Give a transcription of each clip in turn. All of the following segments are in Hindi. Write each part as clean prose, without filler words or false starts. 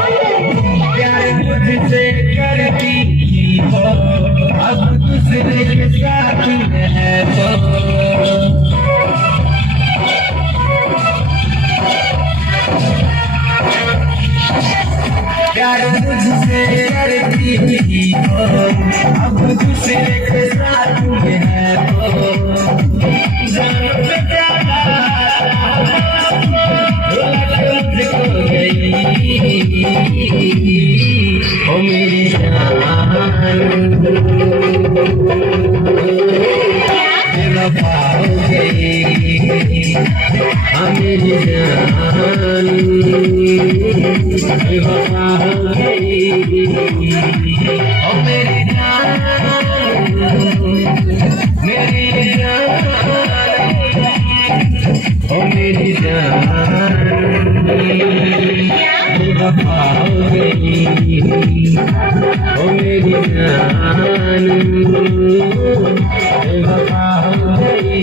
प्यार मुझसे करती थी हो, अब दूसरे के साथ है तो प्यार मुझसे करती थी हो, अब दूसरे के साथ है तो जान से ज्यादा हो गई ओ मेरी जान बेवफा हो गई मेरी जान बेवफा हो गई ओ मेरी जान मेरी जान ओ मेरी जान बेवफा हो गई ओ मेरी जान बेवफा हो गई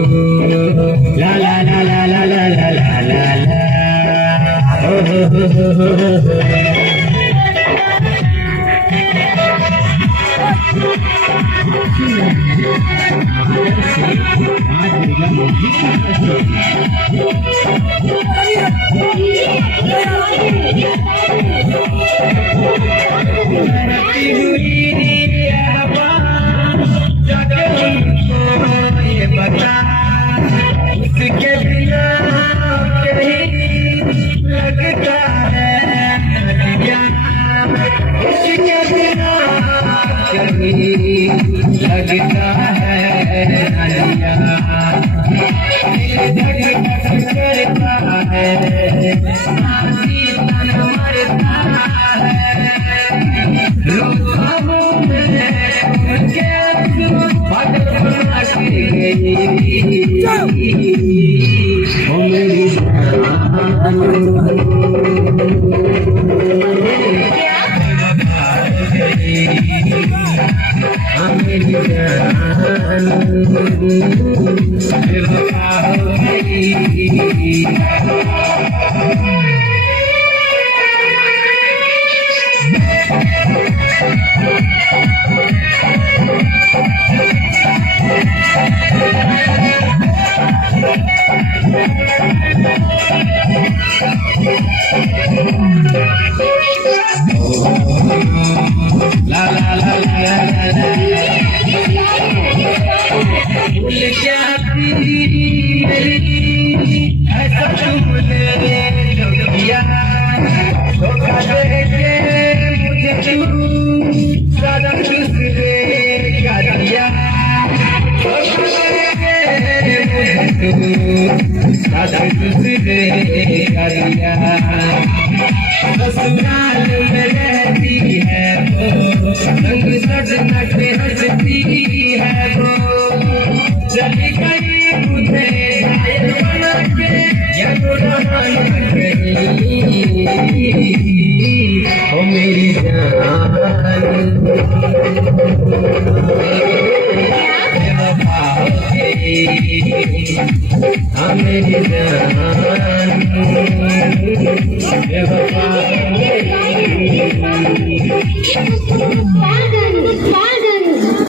La la la la la la la la la la. Oh, oh, oh, oh, oh, oh. उसके बिना कहीं लगता है नदिया, उसके बिना कहीं लगता है नदिया, धक धक करता है आंधी तन मरता है रोज़ों में उनके ओ मेरी जान मेरी जान बेवफा हो गई La la la la la la भूल जाती मेरी ऐसा तुमने जो किया धोखा दे के मुझे तू सारा दूसरे का दिया धोखा दे के मुझे तू सारा दूसरे का दिया ससुराल में रहती है वो रंग सजना के हंसती है वो चली गई मुझे घायल बना के ये बुराई गई ओ मेरी जान बेवफा हो गई मेरी जान बेवफा हो गई